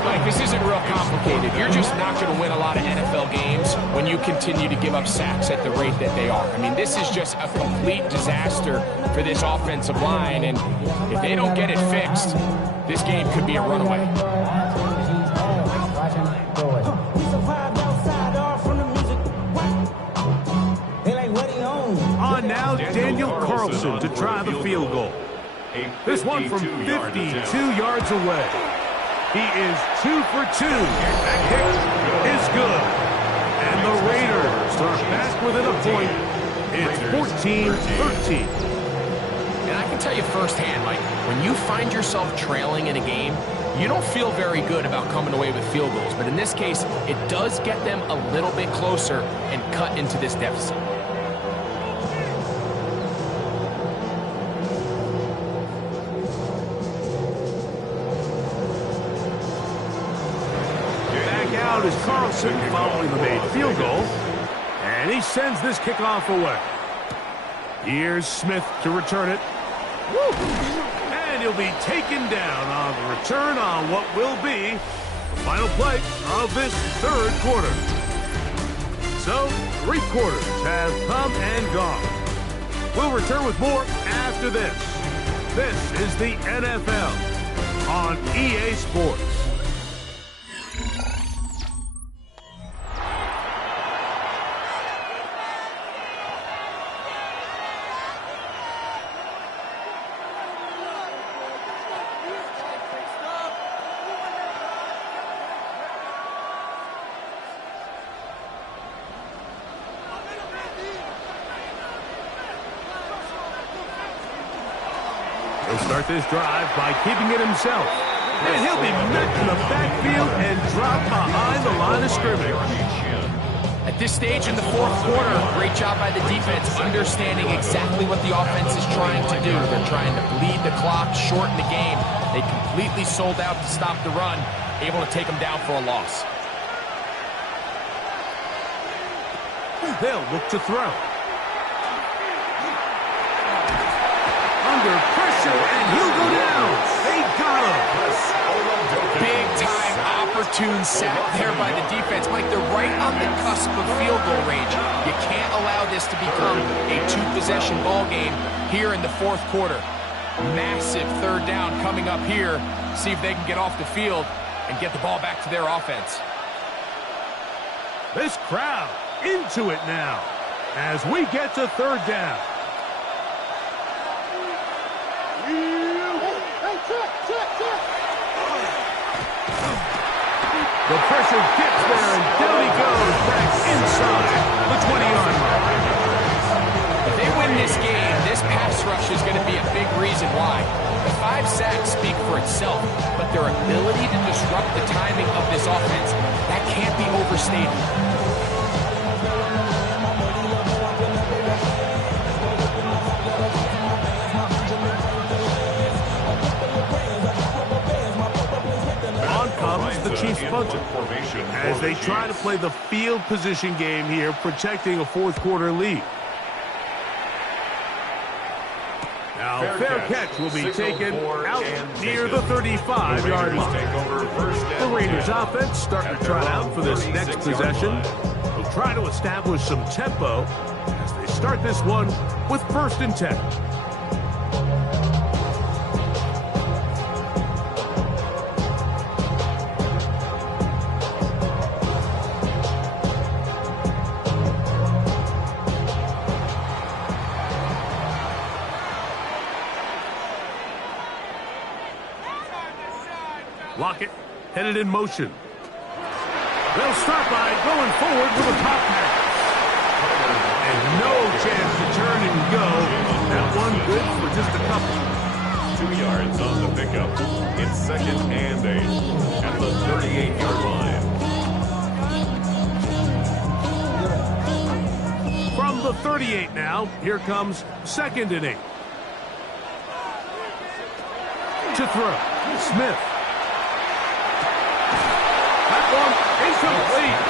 Mike, this isn't real complicated. You're just not going to win a lot of NFL games when you continue to give up sacks at the rate that they are. I mean, this is just a complete disaster for this offensive line, and if they don't get it fixed, this game could be a runaway. On now, Daniel Carlson to try the field goal. This one from 52 yards away. He is 2 for 2. That kick is good. And the Raiders are back within a point. It's 14-13. And I can tell you firsthand, Mike, when you find yourself trailing in a game, you don't feel very good about coming away with field goals. But in this case, it does get them a little bit closer and cut into this deficit. Out is Carlson following the made field goal, and he sends this kickoff away. Here's Smith to return it. Woo! And he'll be taken down on the return on what will be the final play of this third quarter. So, 3 quarters have come and gone. We'll return with more after this. This is the NFL on EA Sports. start this drive by keeping it himself. And he'll be met in the backfield and dropped behind the line of scrimmage. At this stage in the fourth quarter, great job by the defense, understanding exactly what the offense is trying to do. They're trying to bleed the clock, shorten the game. They completely sold out to stop the run, able to take them down for a loss. They'll look to throw. Under pressure, and he'll go down. They got him. Big-time opportune sack there by the defense. Mike, they're right on the cusp of field goal range. You can't allow this to become a two-possession ball game here in the fourth quarter. Massive third down coming up here. See if they can get off the field and get the ball back to their offense. This crowd into it now as we get to third down. The pressure gets there, and down he goes back inside the 20-yard line. If they win this game, this pass rush is going to be a big reason why. The 5 sacks speak for itself, but their ability to disrupt the timing of this offense, that can't be overstated. The Chiefs punter as they try to play the field position game here, protecting a fourth quarter lead. Now, fair catch will be taken out near the 35-yard line. The Raiders offense starting to trot out for this next possession. They'll try to establish some tempo as they start this one with 1st and 10. Lockett headed in motion. They'll start by going forward with a pop pass. And no chance to turn and go. That one good for just a couple. 2 yards on the pickup. It's 2nd and 8 at the 38-yard line. From the 38 now, here comes 2nd and 8. To throw, Smith. Incomplete.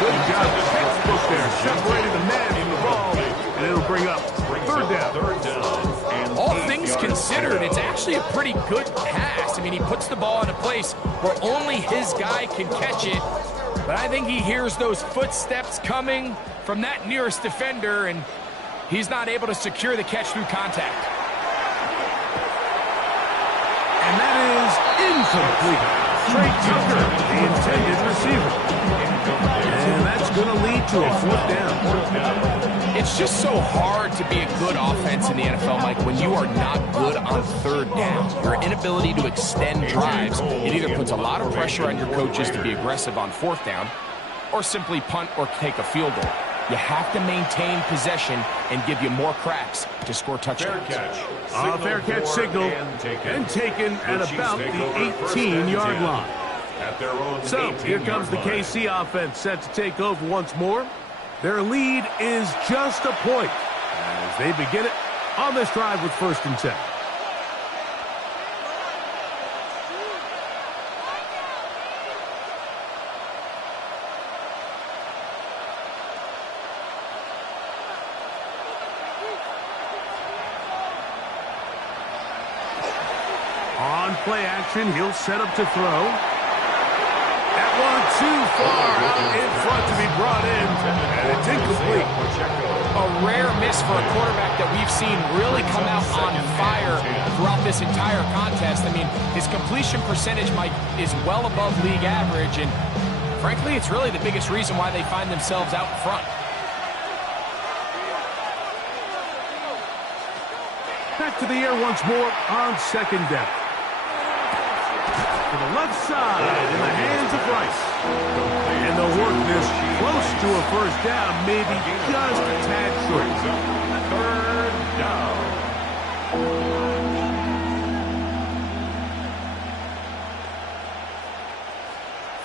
Good job. Textbook there. Separating the man from the ball. And it'll bring up 3rd down. All things considered, it's actually a pretty good pass. I mean, he puts the ball in a place where only his guy can catch it. But I think he hears those footsteps coming from that nearest defender, and he's not able to secure the catch through contact. And that is incomplete. Trey Tucker, the intended receiver. And that's going to lead to a 4th down. It's just so hard to be a good offense in the NFL, Mike, when you are not good on 3rd down. Your inability to extend drives, it either puts a lot of pressure on your coaches to be aggressive on 4th down or simply punt or take a field goal. You have to maintain possession and give you more cracks to score touchdowns. Fair catch signal and taken at about the 18-yard line. So here comes the KC offense set to take over once more. Their lead is just a point as they begin it on this drive with 1st and 10. On play action, he'll set up to throw. That one too far out in front to be brought in, and it's incomplete. A rare miss for a quarterback that we've seen really come out on fire throughout this entire contest. I mean, his completion percentage, Mike, is well above league average, and frankly, it's really the biggest reason why they find themselves out in front. Back to the air once more on 2nd down. To the left side in the hands of Rice. And they'll work this close to a 1st down, maybe just a tad short. 3rd down.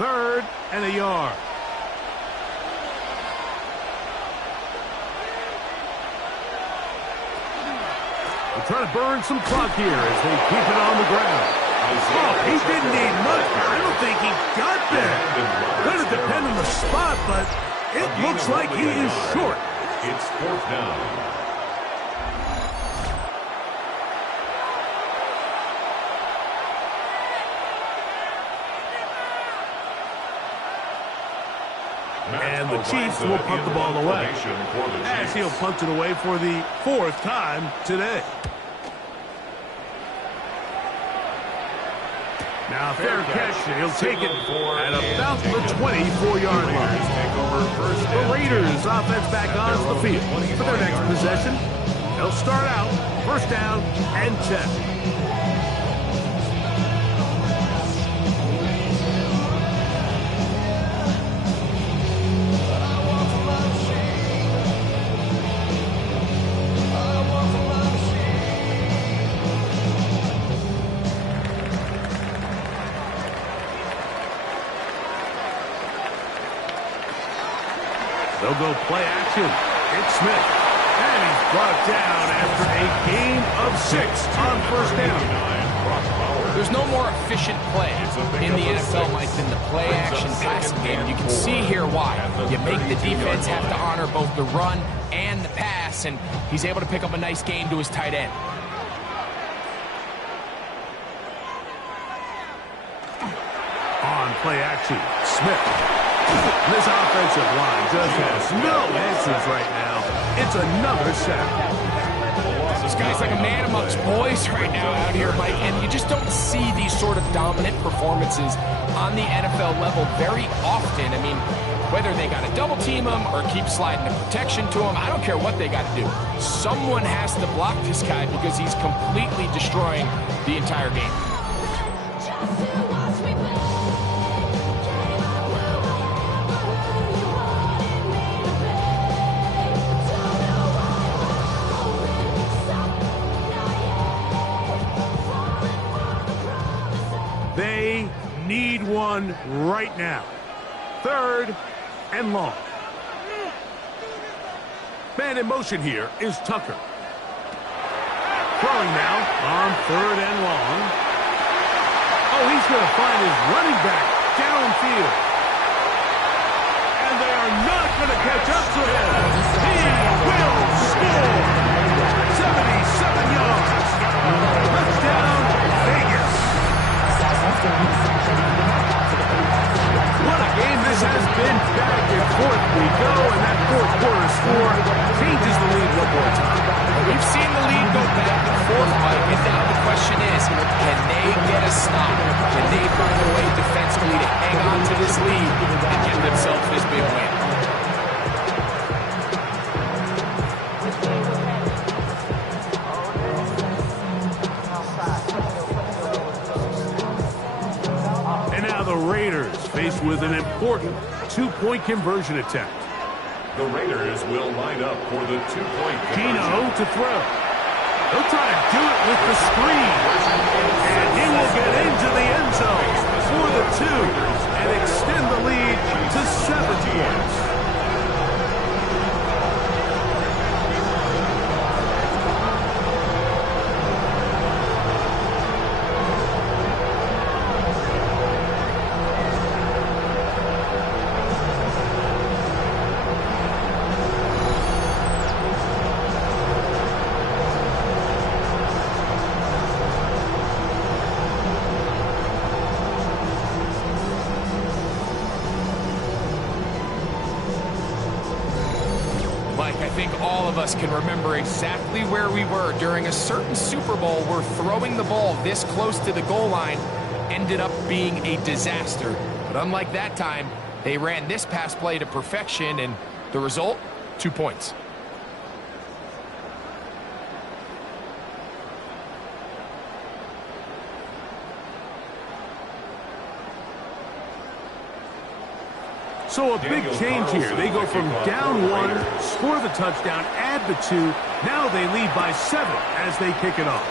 3rd and a yard. They're trying to burn some clock here as they keep it on the ground. Oh, he didn't need much. I don't think he got there. Going to depend on the spot, but it looks like he is short. It's 4th down. And the Chiefs will punt the ball away, as he'll punt it away for the 4th time today. Now fair catch, and he'll take it at about the 24-yard line. The Raiders offense back onto the field for their next possession. They'll start out 1st down and 10. They'll go play action. It's Smith. And he's brought down after a gain of 6 on 1st down. There's no more efficient play in the NFL, Mike, than the play-action passing game. You can see here why. You make the defense have to honor both the run and the pass, and he's able to pick up a nice gain to his tight end. On play action, Smith. This offensive line just has no answers right now. It's another sack. This guy's like a man amongst boys right now out here, Mike, and you just don't see these sort of dominant performances on the NFL level very often. I mean, whether they got to double team him or keep sliding the protection to him, I don't care what they got to do. Someone has to block this guy because he's completely destroying the entire game. They need one right now. 3rd and long. Man in motion here is Tucker. Throwing now on 3rd and long. Oh, he's going to find his running back downfield. And they are not going to catch up to him. He will score. 77 yards. Touchdown, Vegas. What a game this has been. Back and forth we go, and that 4th quarter score changes the lead one more time. We've seen the lead go back and forth, Mike, and now the question is, can they get a stop? Can they find a way defensively to hang on to this lead and get themselves this big win? The Raiders faced with an important 2-point conversion attempt. The Raiders will line up for the 2-point conversion. Gino to throw. He'll try to do it with the screen. And he will get into the end zone for the 2 and extend the lead to 7 points. I think all of us can remember exactly where we were during a certain Super Bowl where throwing the ball this close to the goal line ended up being a disaster. But unlike that time, they ran this pass play to perfection, and the result, 2 points. So a big change here. They go from down 1, score the touchdown, add the 2. Now they lead by 7 as they kick it off.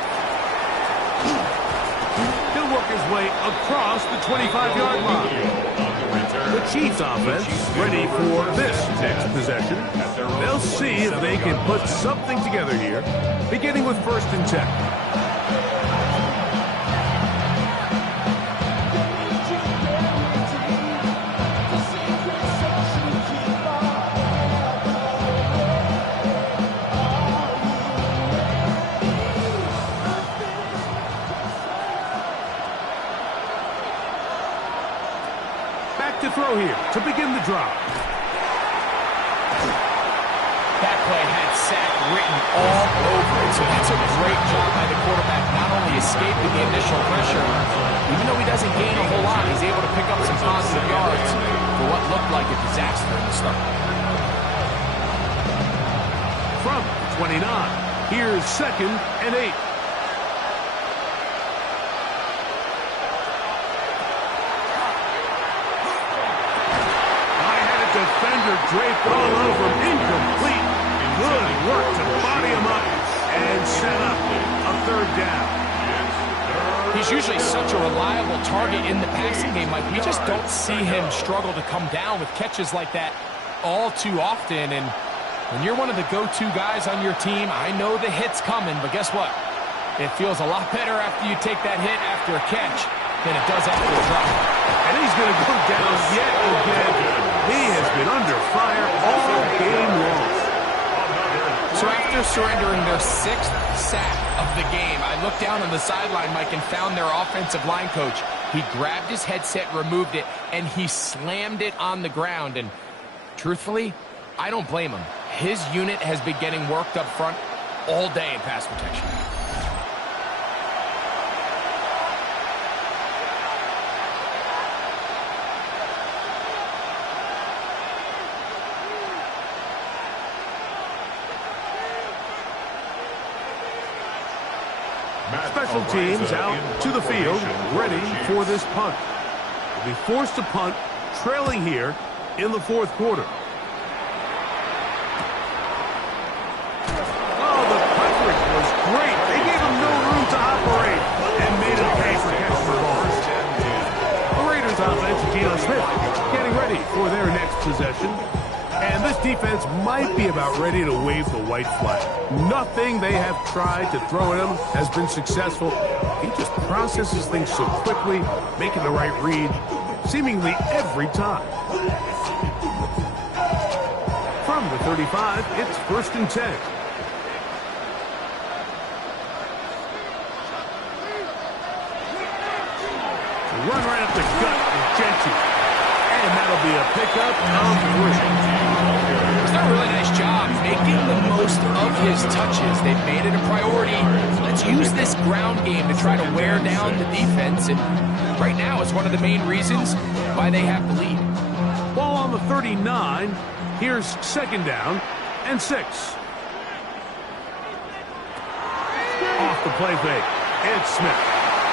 He'll work his way across the 25-yard line. The Chiefs offense ready for this next possession. They'll see if they can put something together here, beginning with 1st and 10. To throw here to begin the drive. That play had sack written all over it, so that's a great job by the quarterback, not only escaping the initial pressure, even though he doesn't gain a whole lot, he's able to pick up some positive yards for what looked like a disaster in the start. From 29, here's 2nd and 8. Defender draped all over him, incomplete. Good work to body him up and set up a 3rd down. He's usually such a reliable target in the passing game, Mike. We just don't see him struggle to come down with catches like that all too often. And when you're one of the go-to guys on your team, I know the hit's coming, but guess what? It feels a lot better after you take that hit after a catch than it does after a drop. And he's going to go down yet again. He has been under fire all game long. So after surrendering their 6th sack of the game, I looked down on the sideline, Mike, and found their offensive line coach. He grabbed his headset, removed it, and he slammed it on the ground. And truthfully, I don't blame him. His unit has been getting worked up front all day in pass protection. Special teams out to the field, ready for this punt. They'll be forced to punt, trailing here in the 4th quarter. Oh, the coverage was great. They gave him no room to operate and made him pay for catching the ball. The Raiders offense, Geno Smith, getting ready for their next possession. And this defense might be about ready to wave the white flag. Nothing they have tried to throw at him has been successful. He just processes things so quickly, making the right read, seemingly every time. From the 35, it's 1st and 10. Run right up the gut with Gentry. And that'll be a pickup of 3. He's done a really nice job making the most of his touches. They've made it a priority. Let's use this ground game to try to wear down the defense. And right now it's one of the main reasons why they have the lead. Ball on the 39. Here's 2nd down and 6. Off the play fake. It's Smith.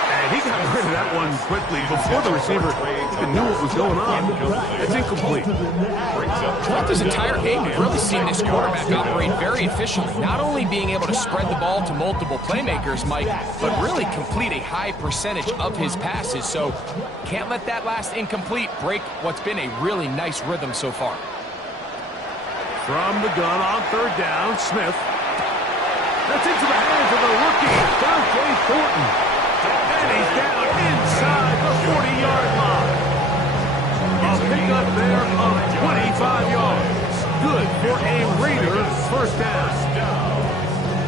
And he got rid of that one quickly before the receiver even knew what was going on. It's incomplete. Throughout this entire game, we've really seen this quarterback operate very efficiently. Not only being able to spread the ball to multiple playmakers, Mike, but really complete a high percentage of his passes. So can't let that last incomplete break what's been a really nice rhythm so far. From the gun on 3rd down, Smith. That's into the hands of the rookie, Dante Thornton. And he's down inside the 40-yard line. A pickup there of 25 yards. Good for a Raider 1st down.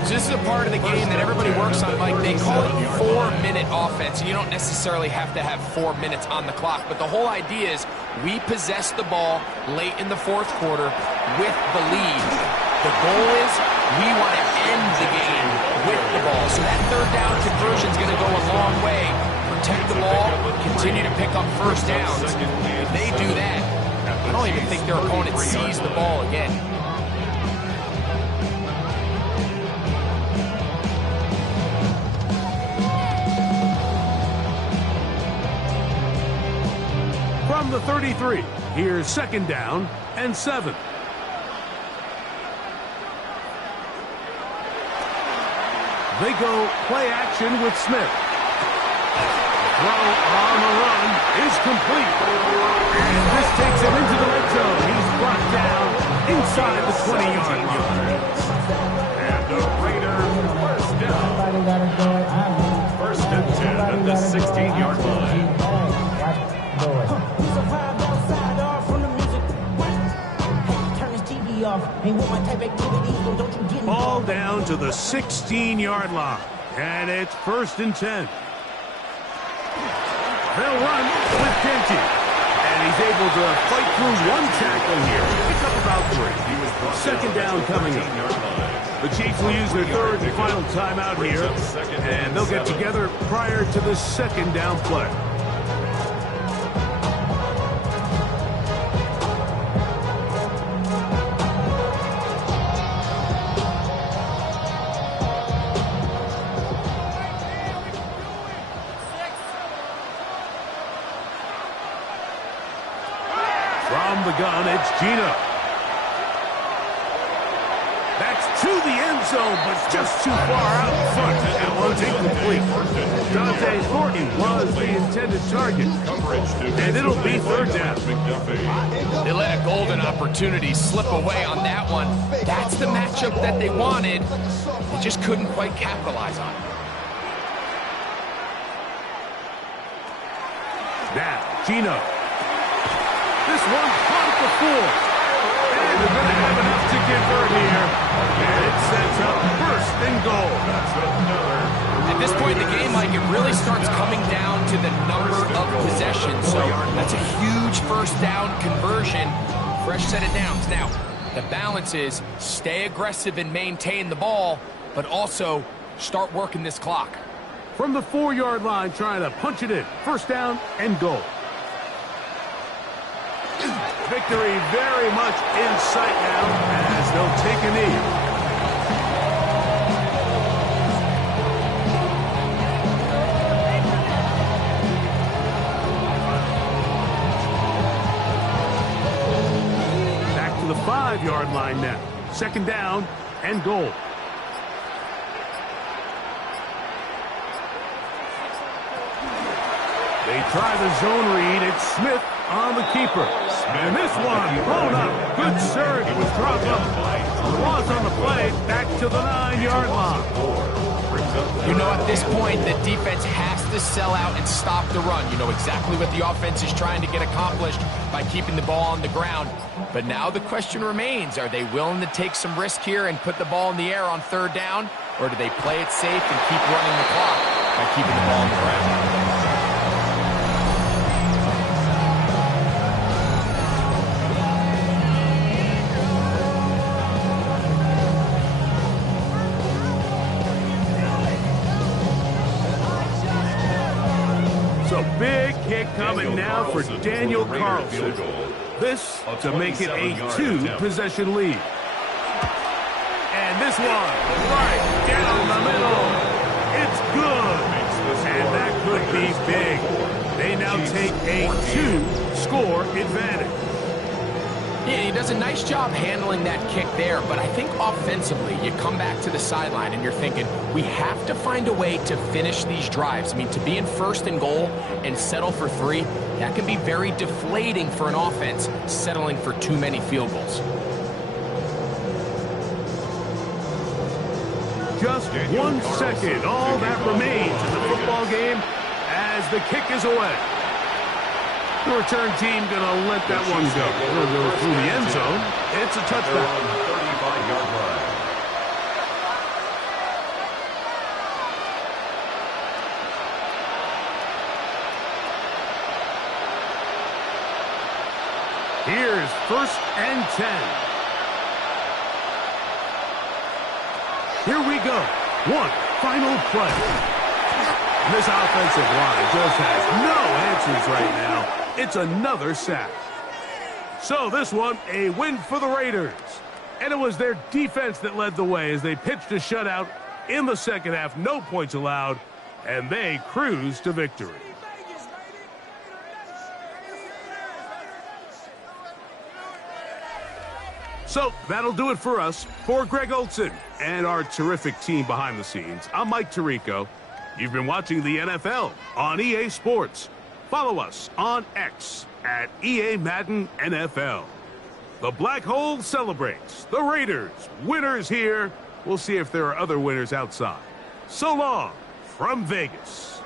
So this is a part of the game that everybody works on, Mike. They call it 4-minute offense. You don't necessarily have to have 4 minutes on the clock, but the whole idea is we possess the ball late in the 4th quarter with the lead. The goal is we want to end the game with the ball. So that 3rd down conversion is going to go a long way. Protect the ball, continue to pick up 1st downs. If they do that, I don't even think their opponent sees the ball again. From the 33, here's 2nd down and 7. They go play action with Smith. throw on the run is complete. And this takes him into the red zone. He's brought down inside the 20-yard line. And the Raiders first down. First and 10 at the 16-yard line. Ball down to the 16-yard line. And it's first and 10. They'll run with Denty. And he's able to fight through one tackle here. Picks up about 3. Second down coming up. The Chiefs will use their third and final timeout here. And they'll get together prior to the second down play. From the gun, it's Gino. That's to the end zone, but just too far out in front. That one's incomplete. Dante Thornton was the intended target. And it'll be third down. They let a golden opportunity slip away on that one. That's the matchup that they wanted. They just couldn't quite capitalize on it. Now, Gino. This one caught the 4. And they're going to have enough to convert here. And it sets up first and goal. At this point in the game, Mike, it really starts coming down to the number of possessions. So that's a huge first down conversion. Fresh set of downs. Now, the balance is stay aggressive and maintain the ball, but also start working this clock. From the 4-yard line, trying to punch it in. First down and goal. Victory very much in sight now as they'll take a knee. Back to the 5-yard line now. Second down and goal. They try the zone read. It's Smith on the keeper. And this one blown up. Good surge was dropped up. Loss on the play. Back to the 9-yard line. You know, at this point, the defense has to sell out and stop the run. You know exactly what the offense is trying to get accomplished by keeping the ball on the ground. But now the question remains, are they willing to take some risk here and put the ball in the air on third down? Or do they play it safe and keep running the clock by keeping the ball on the ground? So big kick coming now for Daniel Carlson. This to make it a 2-possession lead. And this one right down the middle. It's good. And that could be big. They now take a 2-score advantage. Yeah, he does a nice job handling that kick there, but I think offensively, you come back to the sideline and you're thinking, we have to find a way to finish these drives. I mean, to be in first and goal and settle for 3, that can be very deflating for an offense, settling for too many field goals. Just 1 second, all that remains in the football game as the kick is away. The return team going to let that one go. It'll go through the end zone. It's a touchdown. 35-yard line. Here's first and 10. Here we go. One final play. And this offensive line just has no answers right now. It's another sack. So this one, a win for the Raiders. And it was their defense that led the way as they pitched a shutout in the second half. No points allowed, and they cruised to victory. So that'll do it for us. For Greg Olson and our terrific team behind the scenes, I'm Mike Tirico. You've been watching the NFL on EA Sports. Follow us on X at EA Madden NFL. The Black Hole celebrates. The Raiders, winners here. We'll see if there are other winners outside. So long from Vegas.